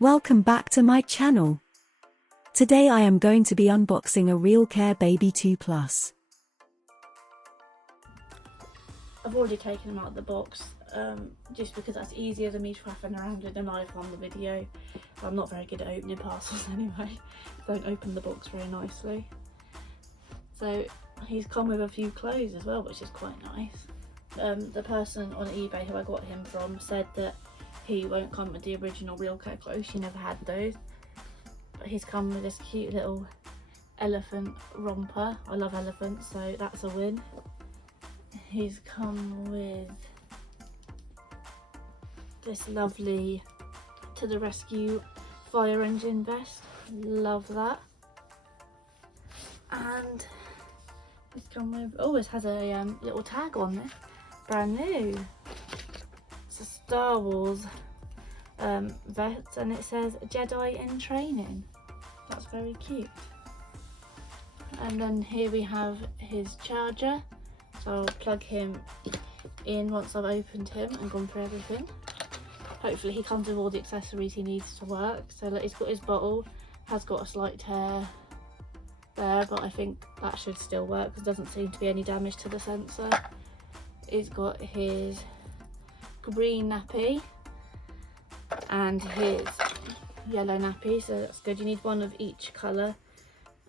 Welcome back to my channel. Today I am going to be unboxing a Realcare Baby 2 Plus. I've already taken them out of the box, just because that's easier than me faffing around with a knife on the video. I'm not very good at opening parcels anyway. Don't open the box very nicely. So he's come with a few clothes as well, which is quite nice. The person on eBay who I got him from said that he won't come with the original Realcare clothes, she never had those. But he's come with this cute little elephant romper. I love elephants, so that's a win. He's come with this lovely To the Rescue fire engine vest. Love that. And he's come with, oh, it has a little tag on this. Brand new. It's a Star Wars vest, and it says Jedi in training. That's very cute. And then here we have his charger. So I'll plug him in once I've opened him and gone through everything. Hopefully he comes with all the accessories he needs to work. So like, he's got his bottle, has got a slight tear there, but I think that should still work because there doesn't seem to be any damage to the sensor. He's got his green nappy and his yellow nappy, so that's good. You need one of each colour,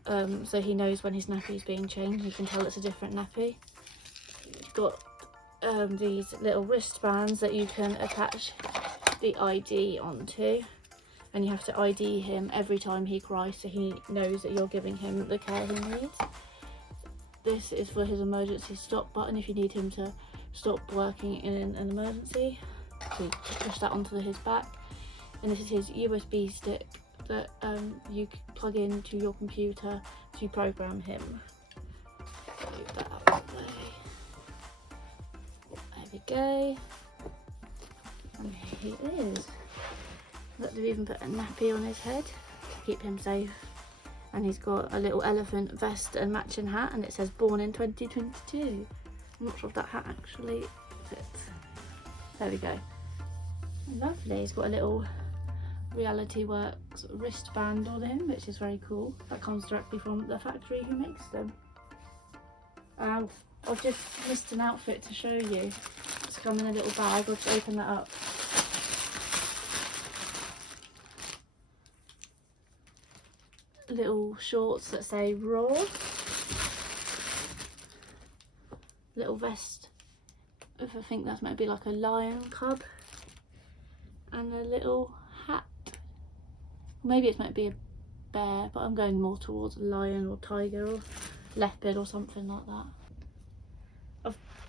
so he knows when his nappy is being changed. You can tell it's a different nappy. You've got these little wristbands that you can attach the ID onto, and you have to ID him every time he cries so he knows that you're giving him the care he needs. This is for his emergency stop button if you need him to stop working in an emergency. So you push that onto his back. And this is his USB stick that you plug into your computer to program him. Move that out of the way. There we go. And here he is. Look, they've even put a nappy on his head to keep him safe. And he's got a little elephant vest and matching hat, and it says born in 2022. I'm not sure if that hat actually fits. There we go. Lovely. He's got a little Reality Works wristband on him, which is very cool. That comes directly from the factory who makes them. I've just missed an outfit to show you. It's come in a little bag. I'll just open that up. Little shorts that say Raw. Little vest with, I think that's maybe like a lion cub. And a little hat. Maybe it might be a bear, but I'm going more towards a lion or tiger or leopard or something like that.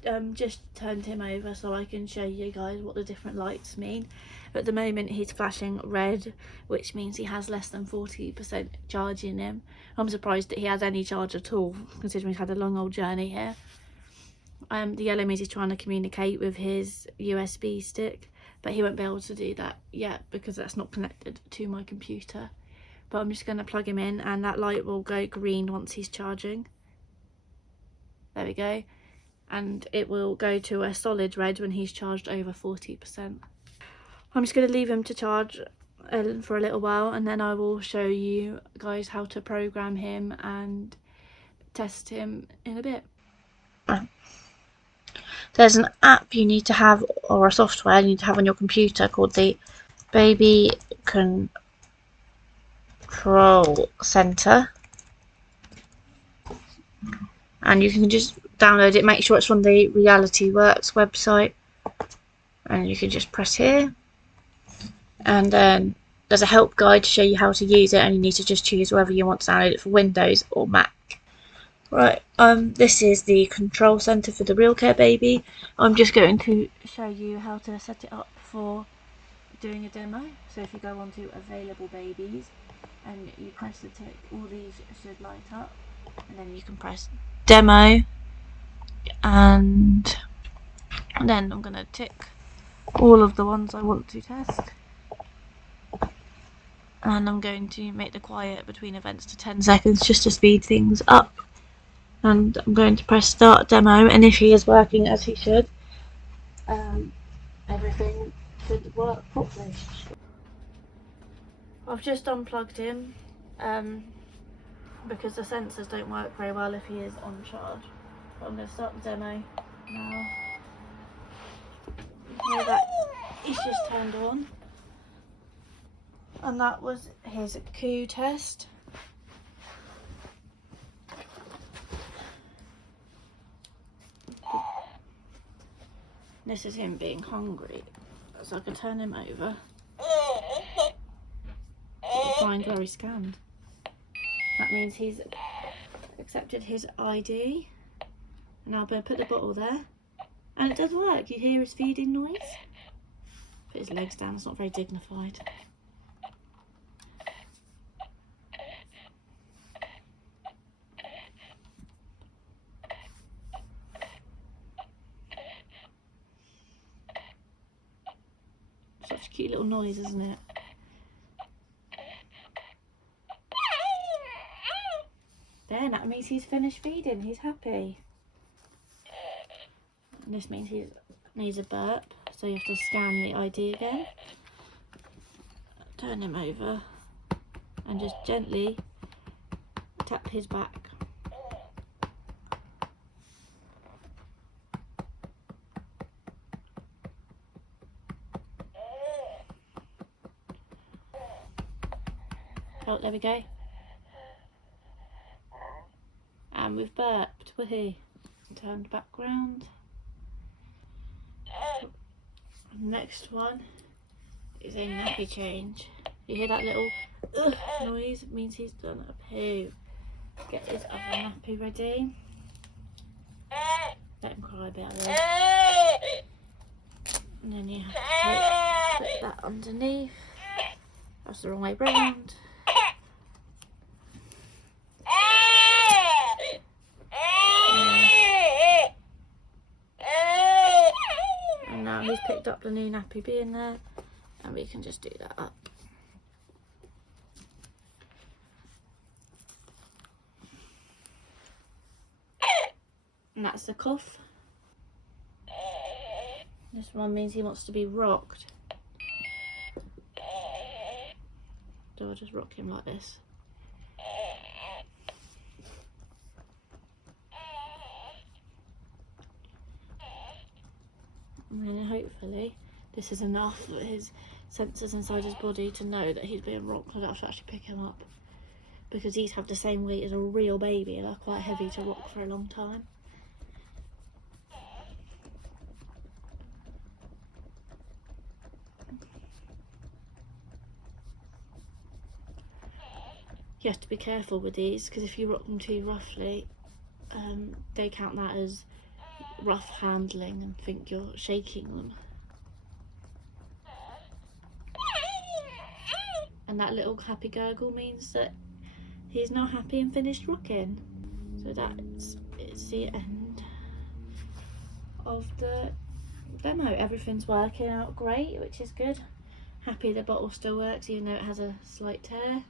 I've just turned him over so I can show you guys what the different lights mean. At the moment he's flashing red, which means he has less than 40% charge in him. I'm surprised that he has any charge at all, considering he's had a long old journey here. The yellow means he's trying to communicate with his USB stick, but he won't be able to do that yet because that's not connected to my computer. But I'm just going to plug him in, and that light will go green once he's charging. There we go. And it will go to a solid red when he's charged over 40%. I'm just going to leave him to charge for a little while, and then I will show you guys how to program him and test him in a bit. There's an app you need to have, or a software you need to have on your computer called the Baby Control Center, and you can just download it. Make sure it's from the Reality Works website, and you can just press here, and then there's a help guide to show you how to use it, and you need to just choose whether you want to download it for Windows or Mac. Right, this is the control center for the Realcare Baby. I'm just going to show you how to set it up for doing a demo. So if you go on to available babies and you press the tick, all these should light up, and then you can press demo, and then I'm going to tick all of the ones I want to test, and I'm going to make the quiet between events to 10 seconds just to speed things up. And I'm going to press start demo, and if he is working as he should, everything should work properly. I've just unplugged him because the sensors don't work very well if he is on charge. But I'm going to start the demo now. Hear that he's just turned on. And that was his coo test. This is him being hungry, so I can turn him over. Find where he scanned. That means he's accepted his ID. And I'm going to put the bottle there. And it does work. You hear his feeding noise. Put his legs down, it's not very dignified. Such a cute little noise, isn't it? There, that means he's finished feeding, he's happy. And this means he needs a burp, so you have to scan the ID again. Turn him over and just gently tap his back. Oh, there we go. And we've burped, woohoo. Turned back round. Next one is a nappy change. You hear that little noise? It means he's done a poo. Get his other nappy ready. Let him cry a bit. And then you have to put that underneath. That's the wrong way round. And now he's picked up the new nappy being there, and we can just do that up. And that's the cough. This one means he wants to be rocked. So I'll just rock him like this. And then hopefully this is enough for his sensors inside his body to know that he's being rocked enough to actually pick him up. Because these have the same weight as a real baby and are quite heavy to rock for a long time. You have to be careful with these because if you rock them too roughly, they count that as rough handling and think you're shaking them. And that little happy gurgle means that he's now happy and finished rocking. So that's the end of the demo. Everything's working out great, which is good. Happy the bottle still works even though it has a slight tear.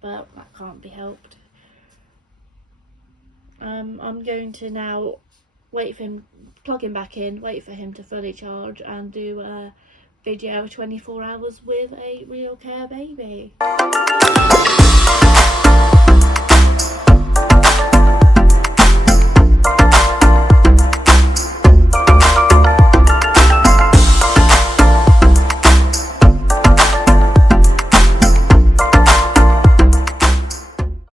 But that can't be helped. I'm going to now wait for him, plug him back in, wait for him to fully charge and do a video 24 hours with a Realcare baby.